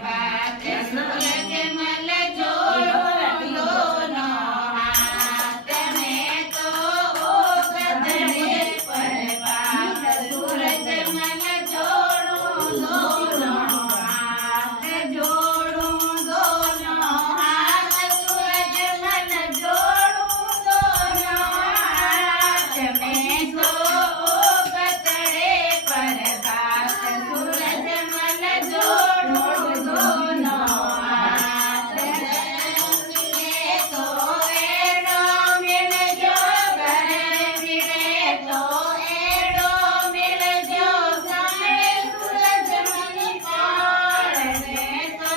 ભાત સૂરજ મલ જોડું દોનો હાથ મેં તો ઓગતડે પર ભાત સૂરજ મલ જોડું દોનો હાથ જોડું દોનો હાથ સૂરજ મલ જોડું દોનો હાથ મેં તો ઓગતડે પર ભાત સૂરજ મલ જોડું દોનો હાથ મિલે તો એડો મિલજો ઘરે મિલે તો એડો મિલજો સામે સૂરજ મની પાળને તો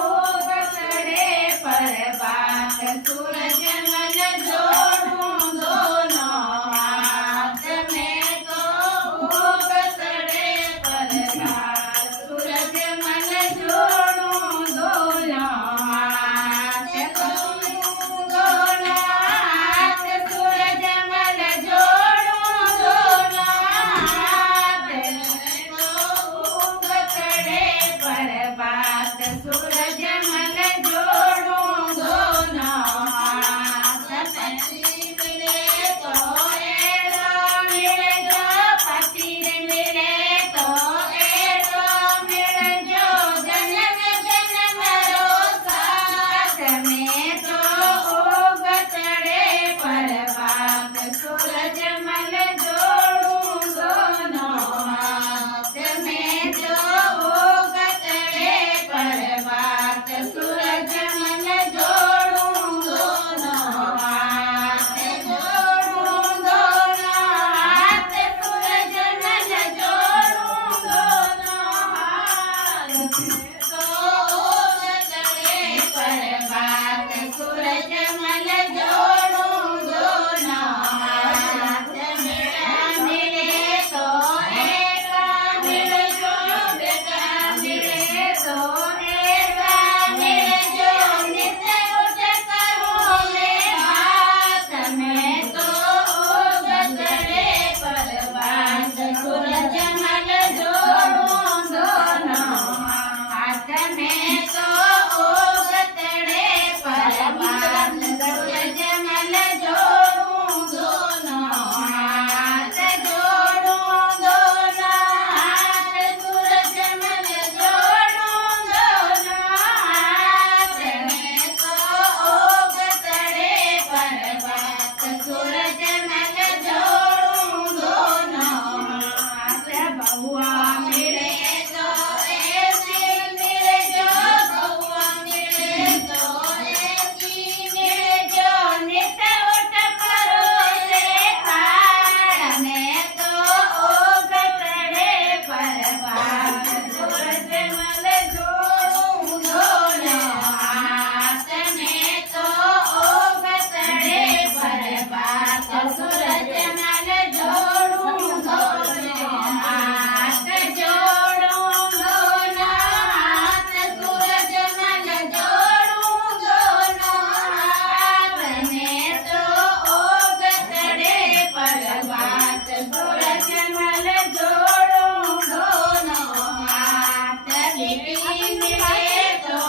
ઓગતડે પર ભાત સૂરજ મલ જોડું દોનો હાથ મેં તો ઓગતડે પર ભાત સૂરજ મલ જોડું દોનો હાથ જોડું દોનો હાથ સૂરજ મલ જોડું દોનો હાથ તો ઓગતડે પર ભાત સૂરજ મલ જોડું દોનો હાથ પછી મિલે તો એડો મિલજો પછી મિલે તો એડો મિલજો જન્મ જન્મ રો સાથ મેં તો ઓગતડે પર ભાત સૂરજ મલ જોડું દોનો હાથ મેં તો ઓગતડે પર ભાત સૂરજ મલ જોડું દોનો હાથ જોડું દોનો હાથ સૂરજ મલ જોડું દોનો હાથ તો ઓગતડે પર ભાત સૂરજ મલ જોડું દોનો હાથ મિલે તો એકા મિલજો બેટા મિલે તો એકા મિલજો નિત્ય ઉઠ કરો લે ભાત મેં તો ઓગતડે પર ભાત સૂરજ મલ જોડું દોનો હાથ મેં તો ઓગતડે પર ભાત સૂરજ મલ જોડું દોનો હાથ જોડું દોનો હાથ સૂરજ મલ જોડું દોનો હાથ મેં તો ઓગતડે પર ભાત સૂરજ મલ જોડું દોનો હાથ બહુઆ મિલે તો એસી મિલજો બહુઆ મિલે તો એસી મિલજો નિત્ય ઉઠ કરો લે ખાડ મેં તો ઓગતડે પર ભાત સૂરજ મલ જોડું દોનો હાથ મેં તો ઓગતડે પર ભાત સૂરજ મલ જોડું દોનો હાથ જોડું દોનો હાથ સૂરજ મલ જોડું દોનો હાથ મેં તો ઓગતડે પર ભાત સૂરજ મલ જોડું દોનો હાથ લીલી મિલે તો